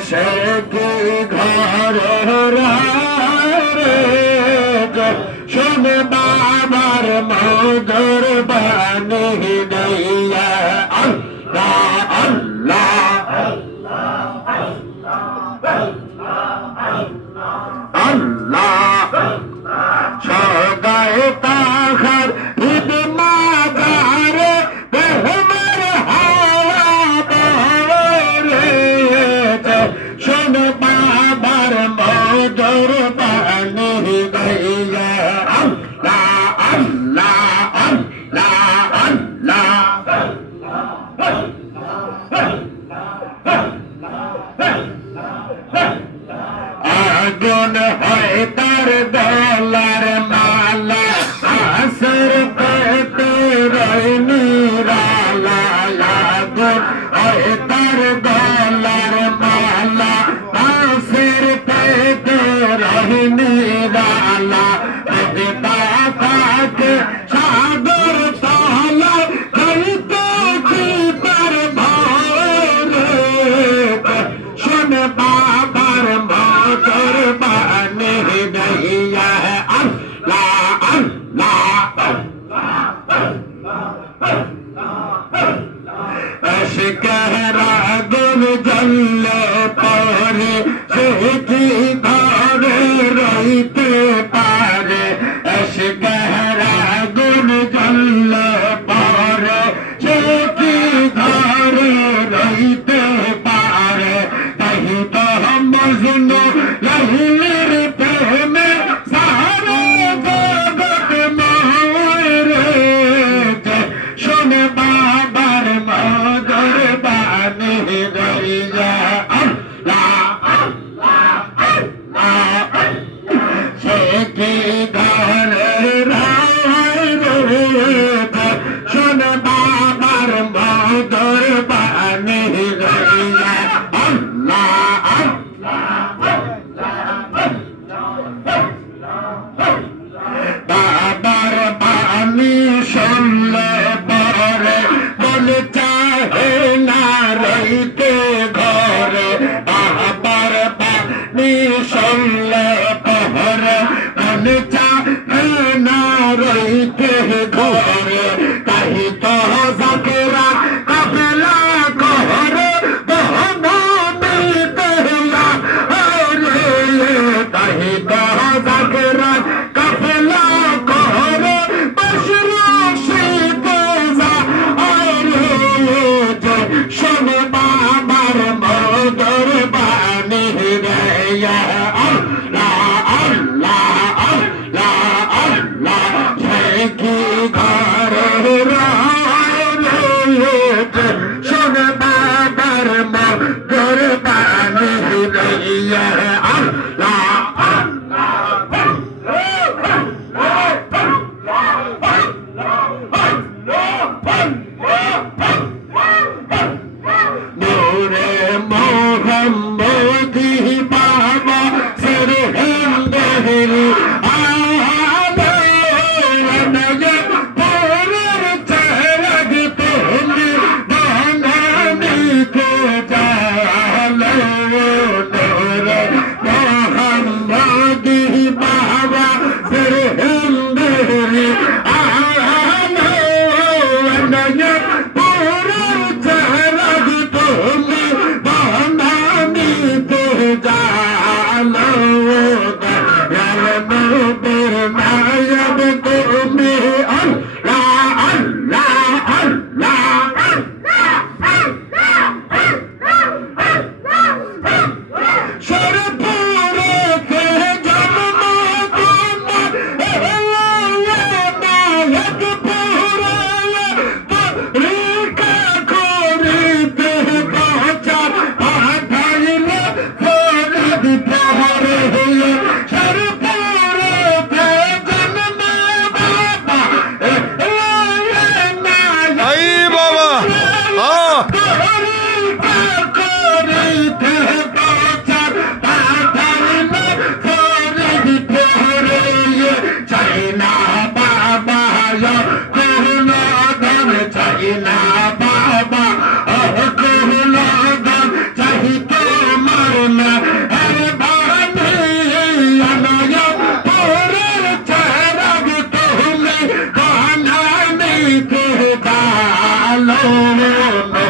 সে কি ঘর শোনে বাবার মধুর বাণী দিয়া আল্লাহ আল্লাহ আল্লাহ সদায় তাহার ঈদ মাজারে বেহমার হাওয়া বরে শোনে বাবার মধুর বাণী দিয়া আল্লাহ আল্লাহ আগুন হয় তার গলার মালা আসর পেতে রইনি রালা আগুন হয় তার গলার মালা আসর পেতে রইনি রালা তাকে সাগর তালা হইতে জীবর ভরে শোনে বাবার মধুর বাণী দিয়া আল্লাহ আশিকেরা গুণ জ্বললে পরে সে কি ধরে রইতে পারে আশিকেরা গুণ জ্বললে পরে সে কি ধরে রইতে পারে তাই তো মজনু লাহিলের প্রেমে সারা জগৎ মরে শোনে বাবার মধুর বাণী দিয়া সে কি ঘরে শোনে বাবার মধুর বাণী দিয়া বাবার বাণী শুনলে পরে মন চাহে না রইতে ঘরে বাবার বাণী শুনলে পরে মন চাহে না রইতে ঘরে তাই তো জাকেরা কাফেলা করে বহনামিতে তাই তো জাকেরা কাফেলা করে বসরা শীতে শোনে বাবার মধুর বাণী দিয়া আল্লাহ সে কি ঘরে শোনে বাবার মধুর বাণী দিয়া আল্লাহ নূরে মোহাম্মদি বাবা সরহিন্দেরি নো